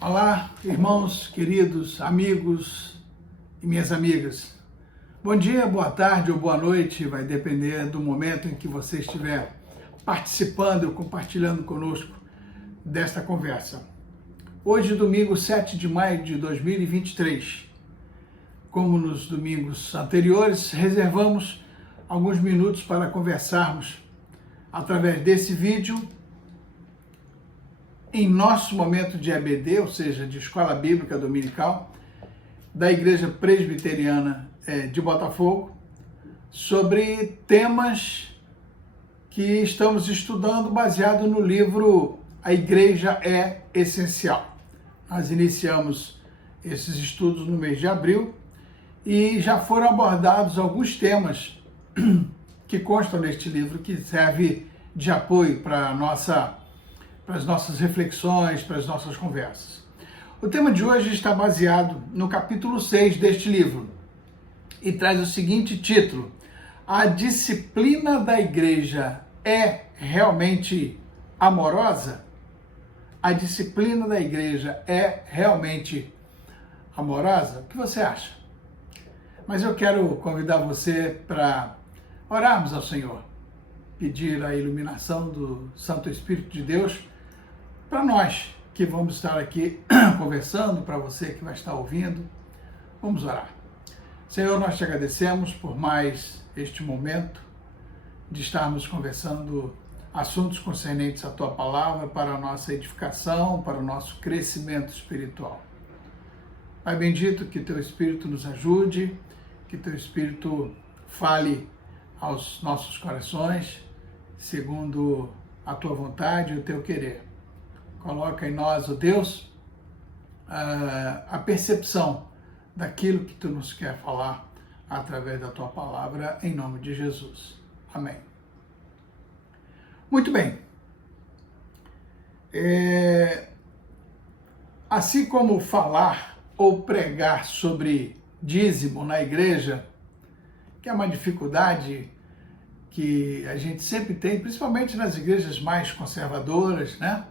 Olá, irmãos, queridos, amigos e minhas amigas. Bom dia, boa tarde ou boa noite, vai depender do momento em que você estiver participando ou compartilhando conosco desta conversa. Hoje, domingo 7 de maio de 2023. Como nos domingos anteriores, reservamos alguns minutos para conversarmos através desse vídeo em nosso momento de EBD, ou seja, de Escola Bíblica Dominical, da Igreja Presbiteriana de Botafogo, sobre temas que estamos estudando baseado no livro A Igreja é Essencial. Nós iniciamos esses estudos no mês de abril e já foram abordados alguns temas que constam neste livro, que serve de apoio para as nossas reflexões, para as nossas conversas. O tema de hoje está baseado no capítulo 6 deste livro e traz o seguinte título: A disciplina da igreja é realmente amorosa? A disciplina da igreja é realmente amorosa? O que você acha? Mas eu quero convidar você para orarmos ao Senhor, pedir a iluminação do Santo Espírito de Deus para nós que vamos estar aqui conversando, para você que vai estar ouvindo. Vamos orar. Senhor, nós te agradecemos por mais este momento de estarmos conversando assuntos concernentes à tua palavra para a nossa edificação, para o nosso crescimento espiritual. Pai bendito, que teu Espírito nos ajude, que teu Espírito fale aos nossos corações, segundo a tua vontade e o teu querer. Coloca em nós, ó Deus, a percepção daquilo que tu nos quer falar através da tua palavra, em nome de Jesus. Amém. Muito bem. Assim como falar ou pregar sobre dízimo na igreja, que é uma dificuldade que a gente sempre tem, principalmente nas igrejas mais conservadoras, né?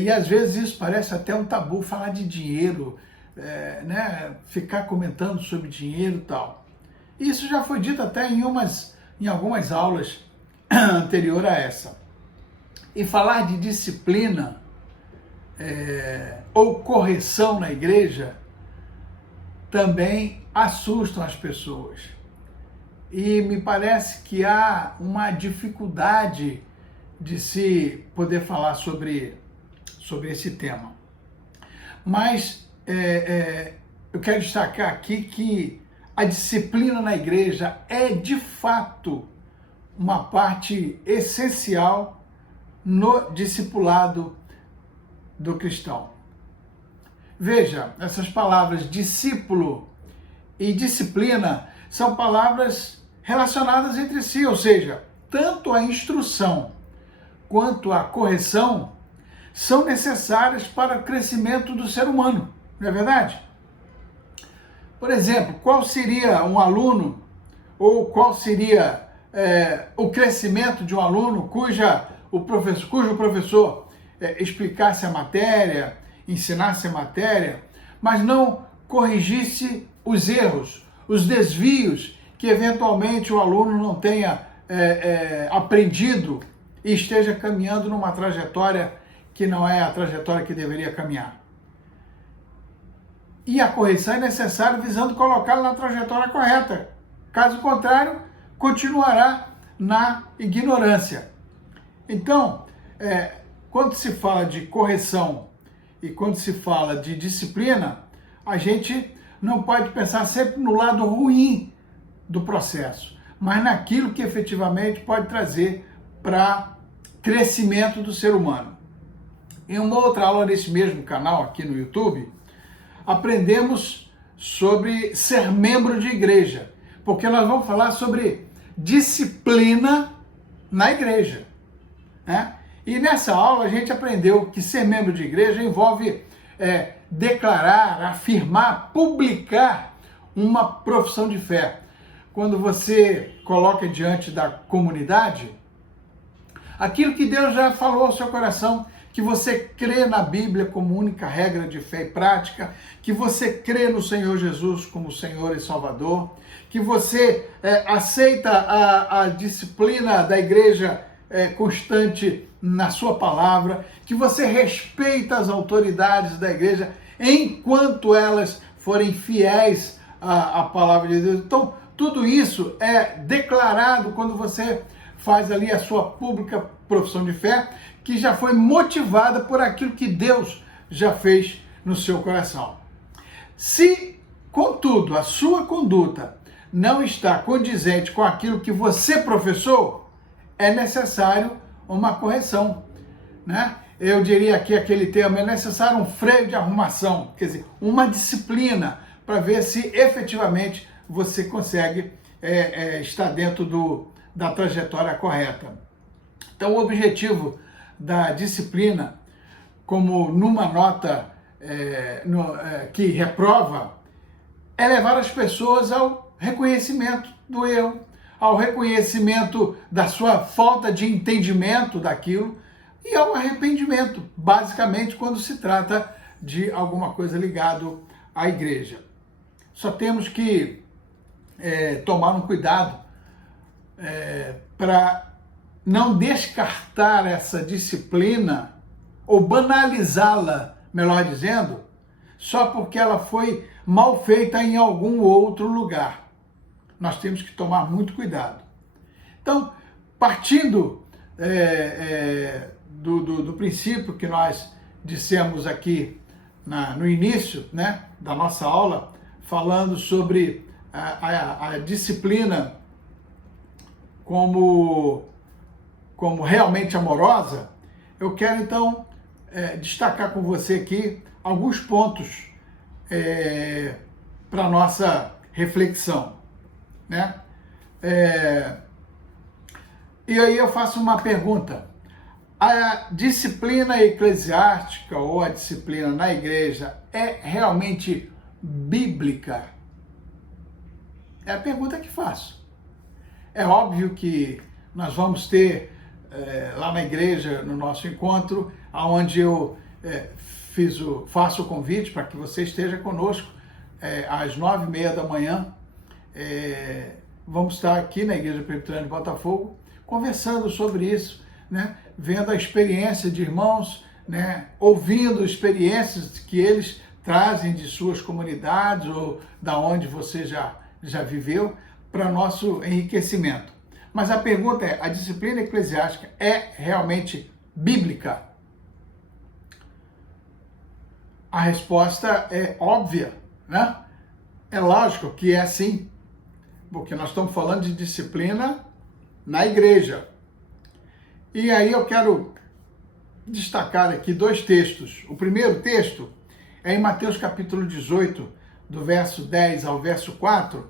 E às vezes isso parece até um tabu, falar de dinheiro, né? Ficar comentando sobre dinheiro e tal. Isso já foi dito até em algumas aulas anterior a essa. E falar de disciplina ou correção na igreja também assustam as pessoas. E me parece que há uma dificuldade de se poder falar sobre esse tema. Mas eu quero destacar aqui que a disciplina na igreja é, de fato, uma parte essencial no discipulado do cristão. Veja, essas palavras discípulo e disciplina são palavras relacionadas entre si, ou seja, tanto a instrução quanto a correção são necessárias para o crescimento do ser humano, não é verdade? Por exemplo, qual seria um aluno, ou qual seria o crescimento de um aluno cujo professor explicasse a matéria, ensinasse a matéria, mas não corrigisse os erros, os desvios que eventualmente o aluno não tenha aprendido e esteja caminhando numa trajetória que não é a trajetória que deveria caminhar. E a correção é necessária visando colocá-lo na trajetória correta. Caso contrário, continuará na ignorância. Então, quando se fala de correção e quando se fala de disciplina, a gente não pode pensar sempre no lado ruim do processo, mas naquilo que efetivamente pode trazer para crescimento do ser humano. Em uma outra aula desse mesmo canal aqui no YouTube, aprendemos sobre ser membro de igreja, porque nós vamos falar sobre disciplina na igreja, né? E nessa aula a gente aprendeu que ser membro de igreja envolve declarar, afirmar, publicar uma profissão de fé. Quando você coloca diante da comunidade aquilo que Deus já falou ao seu coração, que você crê na Bíblia como única regra de fé e prática, que você crê no Senhor Jesus como Senhor e Salvador, que você aceita a disciplina da igreja constante na sua palavra, que você respeita as autoridades da igreja enquanto elas forem fiéis à palavra de Deus. Então, tudo isso é declarado quando você faz ali a sua pública profissão de fé, que já foi motivada por aquilo que Deus já fez no seu coração. Se, contudo, a sua conduta não está condizente com aquilo que você professou, é necessário uma correção, né? Eu diria aqui aquele termo, é necessário um freio de arrumação, quer dizer, uma disciplina para ver se efetivamente você consegue estar dentro da trajetória correta. Então, o objetivo da disciplina, como numa nota que reprova, é levar as pessoas ao reconhecimento do erro, ao reconhecimento da sua falta de entendimento daquilo e ao arrependimento, basicamente quando se trata de alguma coisa ligada à igreja. Só temos que tomar um cuidado para não descartar essa disciplina ou banalizá-la, melhor dizendo, só porque ela foi mal feita em algum outro lugar. Nós temos que tomar muito cuidado. Então, partindo do princípio que nós dissemos aqui no início, né, da nossa aula, falando sobre a disciplina como realmente amorosa, eu quero então destacar com você aqui alguns pontos para a nossa reflexão, né? E aí eu faço uma pergunta: a disciplina eclesiástica ou a disciplina na igreja é realmente bíblica? É a pergunta que faço. É óbvio que nós vamos ter lá na igreja, no nosso encontro, onde eu faço o convite para que você esteja conosco às 9h30 da manhã. Vamos estar aqui na Igreja Presbiteriana de Botafogo conversando sobre isso, né? Vendo a experiência de irmãos, né? Ouvindo experiências que eles trazem de suas comunidades ou da onde você já viveu, para nosso enriquecimento. Mas a pergunta é: a disciplina eclesiástica é realmente bíblica? A resposta é óbvia, né? É lógico que é sim, porque nós estamos falando de disciplina na igreja. E aí eu quero destacar aqui dois textos. O primeiro texto é em Mateus capítulo 18, do verso 10 ao verso 4,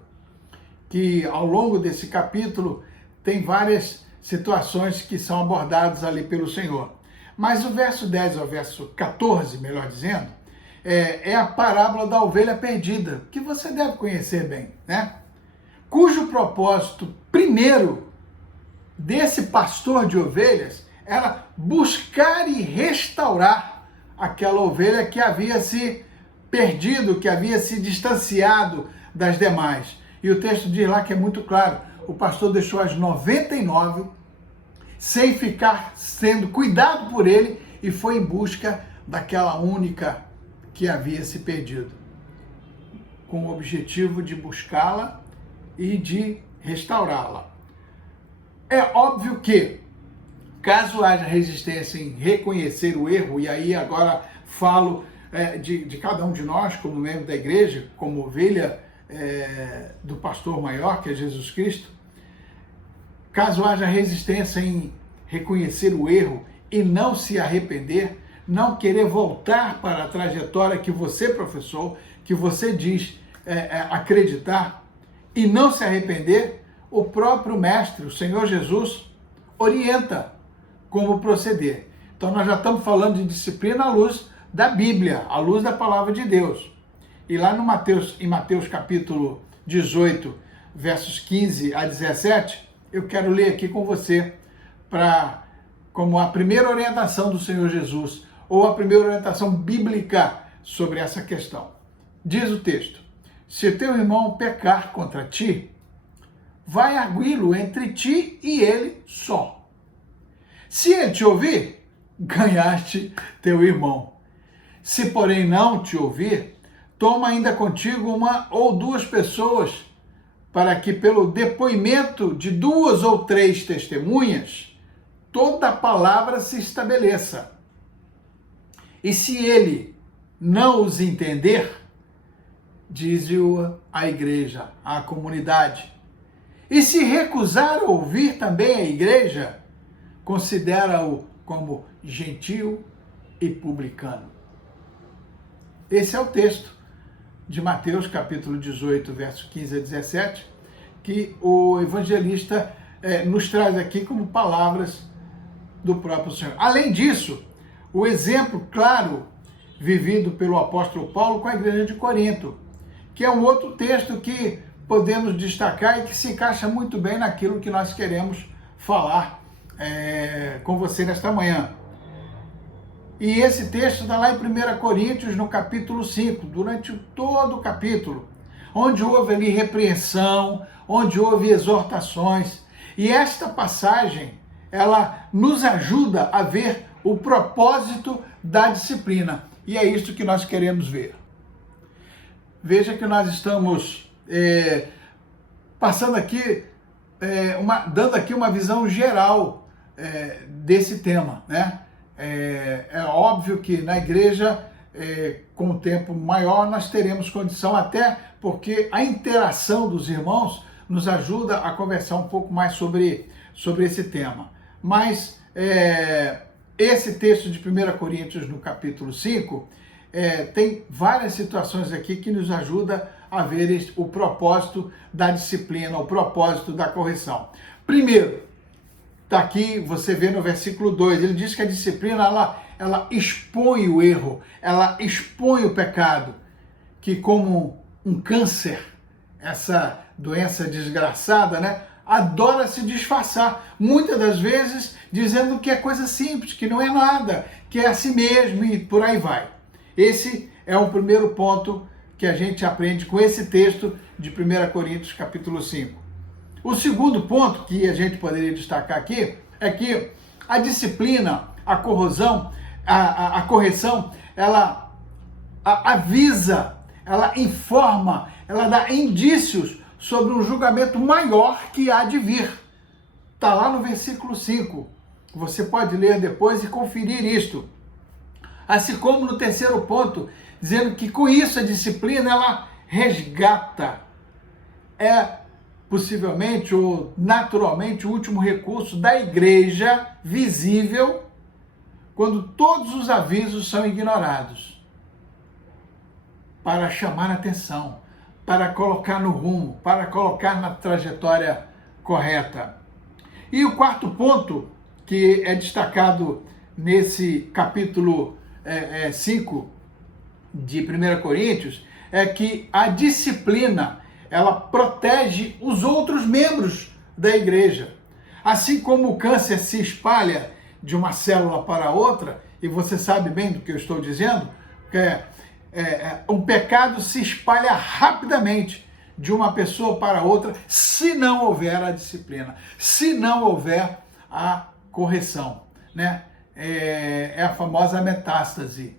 que ao longo desse capítulo tem várias situações que são abordadas ali pelo Senhor. Mas o verso 10 ao verso 14, melhor dizendo, é a parábola da ovelha perdida, que você deve conhecer bem, né? Cujo propósito primeiro desse pastor de ovelhas era buscar e restaurar aquela ovelha que havia se perdido, que havia se distanciado das demais. E o texto diz lá que é muito claro: o pastor deixou as 99 sem ficar sendo cuidado por ele e foi em busca daquela única que havia se perdido, com o objetivo de buscá-la e de restaurá-la. É óbvio que, caso haja resistência em reconhecer o erro, e aí agora falo de cada um de nós, como membro da igreja, como ovelha do pastor maior, que é Jesus Cristo, caso haja resistência em reconhecer o erro e não se arrepender, não querer voltar para a trajetória que você professou, que você diz acreditar, e não se arrepender, o próprio Mestre, o Senhor Jesus, orienta como proceder. Então nós já estamos falando de disciplina à luz da Bíblia, à luz da palavra de Deus. E lá em Mateus capítulo 18, versos 15 a 17, eu quero ler aqui com você para como a primeira orientação do Senhor Jesus, ou a primeira orientação bíblica sobre essa questão. Diz o texto: se teu irmão pecar contra ti, vai arguí-lo entre ti e ele só. Se ele te ouvir, ganhaste teu irmão. Se, porém, não te ouvir, toma ainda contigo uma ou duas pessoas, para que pelo depoimento de 2 ou 3 testemunhas, toda a palavra se estabeleça. E se ele não os entender, dize-o à igreja, à comunidade. E se recusar a ouvir também a igreja, considera-o como gentil e publicano. Esse é o texto de Mateus, capítulo 18, verso 15 a 17, que o evangelista nos traz aqui como palavras do próprio Senhor. Além disso, o exemplo claro vivido pelo apóstolo Paulo com a igreja de Corinto, que é um outro texto que podemos destacar e que se encaixa muito bem naquilo que nós queremos falar com você nesta manhã. E esse texto está lá em 1 Coríntios, no capítulo 5, durante todo o capítulo, onde houve ali repreensão, onde houve exortações. E esta passagem, ela nos ajuda a ver o propósito da disciplina. E é isso que nós queremos ver. Veja que nós estamos passando aqui, dando aqui uma visão geral desse tema, né? É óbvio que na igreja, com o tempo maior, nós teremos condição, até porque a interação dos irmãos nos ajuda a conversar um pouco mais sobre esse tema. Mas esse texto de 1 Coríntios, no capítulo 5, tem várias situações aqui que nos ajuda a ver o propósito da disciplina, o propósito da correção. Primeiro, está aqui, você vê no versículo 2, ele diz que a disciplina, ela expõe o erro, ela expõe o pecado, que como um câncer, essa doença desgraçada, né, adora se disfarçar, muitas das vezes dizendo que é coisa simples, que não é nada, que é assim mesmo e por aí vai. Esse é o primeiro ponto que a gente aprende com esse texto de 1 Coríntios capítulo 5. O segundo ponto que a gente poderia destacar aqui é que a disciplina, a correção, ela avisa, ela informa, ela dá indícios sobre um julgamento maior que há de vir. Está lá no versículo 5. Você pode ler depois e conferir isto. Assim como no terceiro ponto, dizendo que com isso a disciplina, ela resgata. Possivelmente ou naturalmente o último recurso da igreja visível quando todos os avisos são ignorados, para chamar a atenção, para colocar no rumo, para colocar na trajetória correta. E o quarto ponto que é destacado nesse capítulo 5 de 1 Coríntios é que a disciplina, ela protege os outros membros da igreja. Assim como o câncer se espalha de uma célula para outra, e você sabe bem do que eu estou dizendo, o pecado se espalha rapidamente de uma pessoa para outra, se não houver a disciplina, se não houver a correção, né? É a famosa metástase,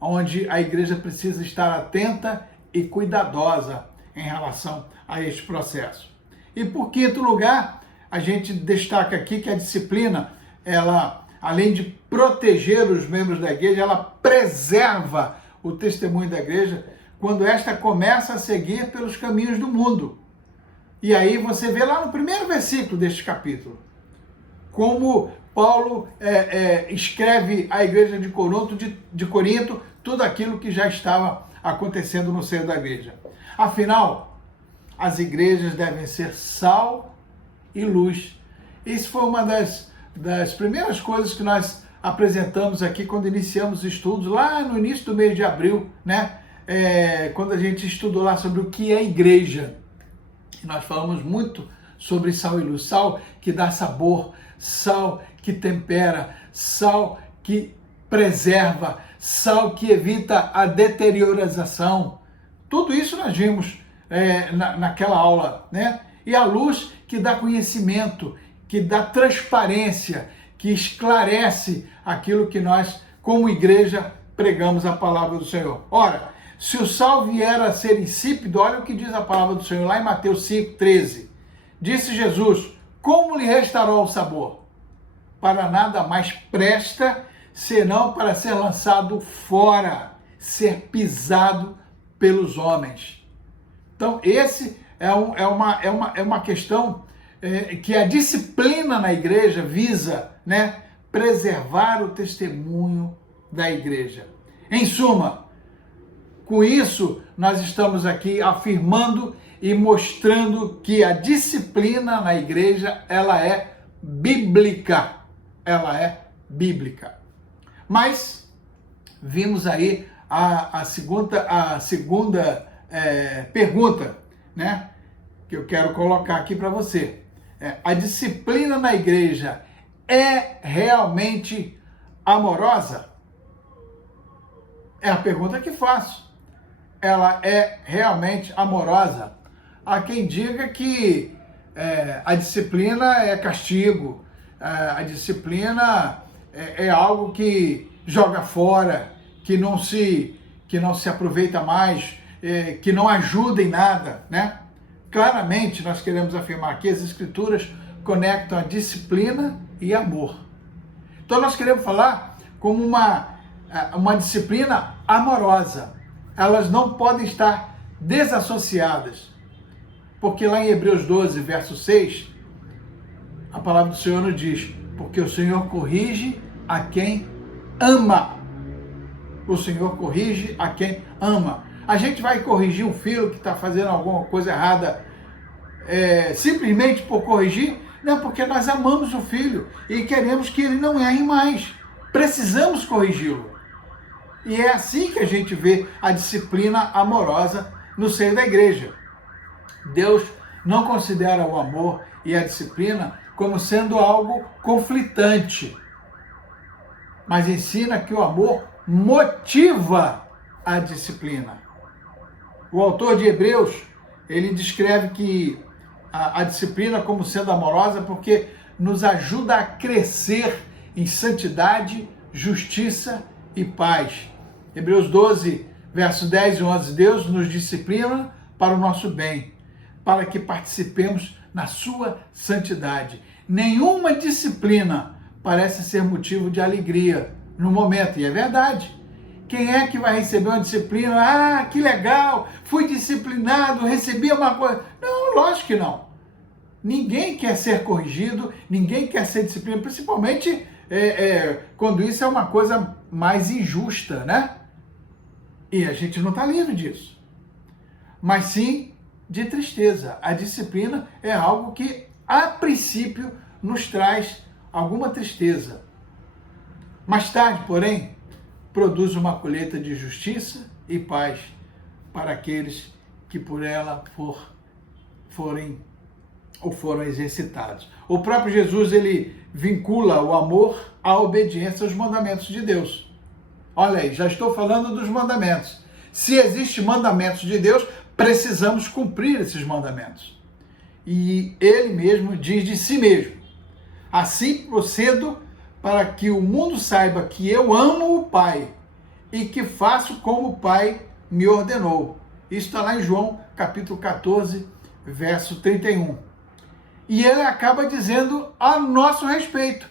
onde a igreja precisa estar atenta e cuidadosa em relação a este processo. E por quinto lugar, a gente destaca aqui que a disciplina, ela, além de proteger os membros da igreja, ela preserva o testemunho da igreja quando esta começa a seguir pelos caminhos do mundo. E aí você vê lá no primeiro versículo deste capítulo, como Paulo escreve à igreja de Corinto tudo aquilo que já estava acontecendo no seio da igreja. Afinal, as igrejas devem ser sal e luz. Isso foi uma das primeiras coisas que nós apresentamos aqui quando iniciamos os estudos, lá no início do mês de abril, né? Quando a gente estudou lá sobre o que é igreja. E nós falamos muito sobre sal e luz. Sal que dá sabor, sal que tempera, sal que preserva, sal que evita a deterioração. Tudo isso nós vimos naquela aula, né? E a luz que dá conhecimento, que dá transparência, que esclarece aquilo que nós, como igreja, pregamos a palavra do Senhor. Ora, se o sal vier a ser insípido, olha o que diz a palavra do Senhor lá em Mateus 5,13. Disse Jesus, como lhe restará o sabor? Para nada mais presta, senão para ser lançado fora, ser pisado pelos homens. Então, esse é uma questão que a disciplina na igreja visa, né, preservar o testemunho da igreja. Em suma, com isso, nós estamos aqui afirmando e mostrando que a disciplina na igreja, ela é bíblica. Ela é bíblica. Mas vimos aí a segunda pergunta, né, que eu quero colocar aqui para você. A disciplina na igreja é realmente amorosa? É a pergunta que faço. Ela é realmente amorosa? Há quem diga que a disciplina é castigo, a disciplina é algo que joga fora, que não se aproveita mais, que não ajuda em nada, né? Claramente, nós queremos afirmar que as Escrituras conectam a disciplina e amor. Então, nós queremos falar como uma disciplina amorosa. Elas não podem estar desassociadas. Porque lá em Hebreus 12, verso 6, a palavra do Senhor nos diz, porque o Senhor corrige a quem ama. O Senhor corrige a quem ama. A gente vai corrigir um filho que está fazendo alguma coisa errada simplesmente por corrigir? Não, porque nós amamos o filho e queremos que ele não erre mais. Precisamos corrigi-lo. E é assim que a gente vê a disciplina amorosa no seio da igreja. Deus não considera o amor e a disciplina como sendo algo conflitante, mas ensina que o amor motiva a disciplina. O autor de Hebreus, ele descreve que a disciplina como sendo amorosa porque nos ajuda a crescer em santidade, justiça e paz. Hebreus 12, versos 10 e 11, Deus nos disciplina para o nosso bem, para que participemos na sua santidade. Nenhuma disciplina parece ser motivo de alegria no momento, e é verdade. Quem é que vai receber uma disciplina? Ah, que legal, fui disciplinado, recebi uma coisa. Não, lógico que não. Ninguém quer ser corrigido, ninguém quer ser disciplinado, principalmente quando isso é uma coisa mais injusta, né? E a gente não está livre disso. Mas sim de tristeza. A disciplina é algo que, a princípio, nos traz alguma tristeza. Mais tarde, porém, produz uma colheita de justiça e paz para aqueles que por ela foram exercitados. O próprio Jesus, ele vincula o amor à obediência aos mandamentos de Deus. Olha aí, já estou falando dos mandamentos. Se existem mandamentos de Deus, precisamos cumprir esses mandamentos. E ele mesmo diz de si mesmo, assim procedo para que o mundo saiba que eu amo o Pai e que faço como o Pai me ordenou. Isso está lá em João, capítulo 14, verso 31. E ele acaba dizendo a nosso respeito.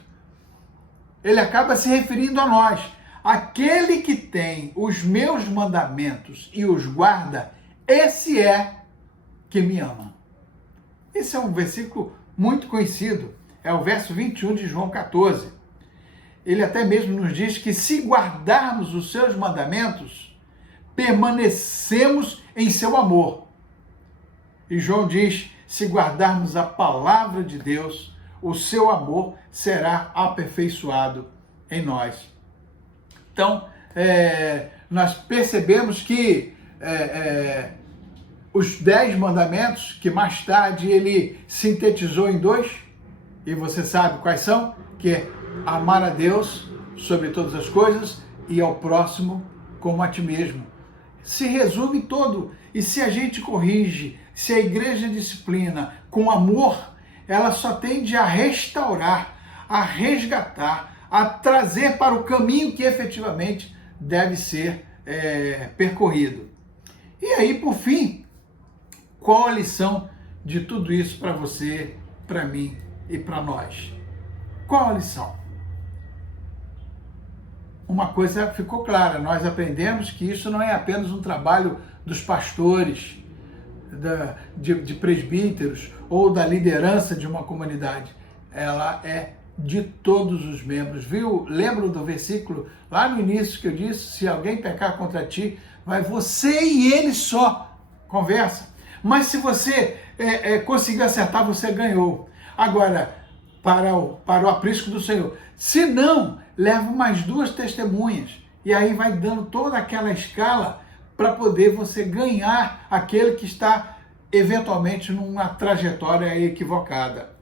Ele acaba se referindo a nós. Aquele que tem os meus mandamentos e os guarda, esse é que me ama. Esse é um versículo muito conhecido. É o verso 21 de João 14. Ele até mesmo nos diz que se guardarmos os seus mandamentos, permanecemos em seu amor. E João diz, se guardarmos a palavra de Deus, o seu amor será aperfeiçoado em nós. Então, nós percebemos que os 10 mandamentos, que mais tarde ele sintetizou em 2, E você sabe quais são? Que é amar a Deus sobre todas as coisas e ao próximo como a ti mesmo. Se resume todo. E se a gente corrige, se a igreja disciplina com amor, ela só tende a restaurar, a resgatar, a trazer para o caminho que efetivamente deve ser percorrido. E aí, por fim, qual a lição de tudo isso para você, para mim e para nós? Qual a lição? Uma coisa ficou clara, nós aprendemos que isso não é apenas um trabalho dos pastores, de presbíteros ou da liderança de uma comunidade. Ela é de todos os membros, viu? Lembra do versículo lá no início que eu disse, se alguém pecar contra ti, vai você e ele só, conversa. Mas se você conseguir acertar, você ganhou. Agora, para o aprisco do Senhor. Se não, leva mais 2 testemunhas. E aí vai dando toda aquela escala para poder você ganhar aquele que está eventualmente numa trajetória equivocada.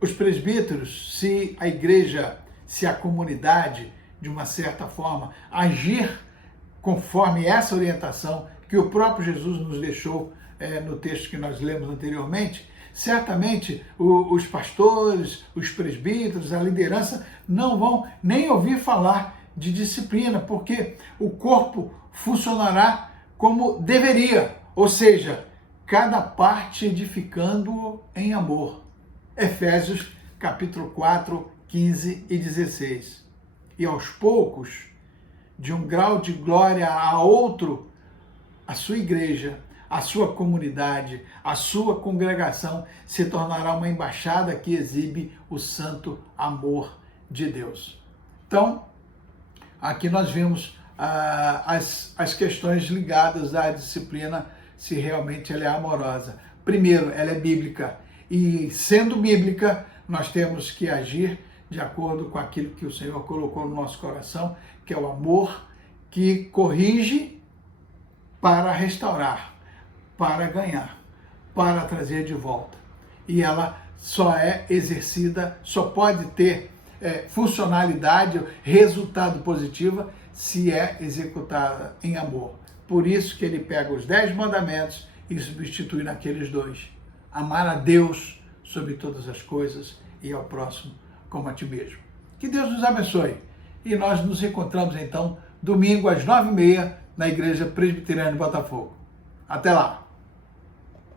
Os presbíteros, se a igreja, se a comunidade, de uma certa forma, agir conforme essa orientação que o próprio Jesus nos deixou no texto que nós lemos anteriormente, certamente os pastores, os presbíteros, a liderança não vão nem ouvir falar de disciplina, porque o corpo funcionará como deveria, ou seja, cada parte edificando em amor. Efésios capítulo 4, 15 e 16. E aos poucos, de um grau de glória a outro, a sua igreja, a sua comunidade, a sua congregação se tornará uma embaixada que exibe o santo amor de Deus. Então, aqui nós vimos as questões ligadas à disciplina, se realmente ela é amorosa. Primeiro, ela é bíblica. E sendo bíblica, nós temos que agir de acordo com aquilo que o Senhor colocou no nosso coração, que é o amor que corrige para restaurar, para ganhar, para trazer de volta. E ela só é exercida, só pode ter funcionalidade, resultado positivo, se é executada em amor. Por isso que ele pega os 10 mandamentos e substitui naqueles 2. Amar a Deus sobre todas as coisas e ao próximo como a ti mesmo. Que Deus nos abençoe. E nós nos encontramos então domingo às 9h30 na Igreja Presbiteriana de Botafogo. Até lá!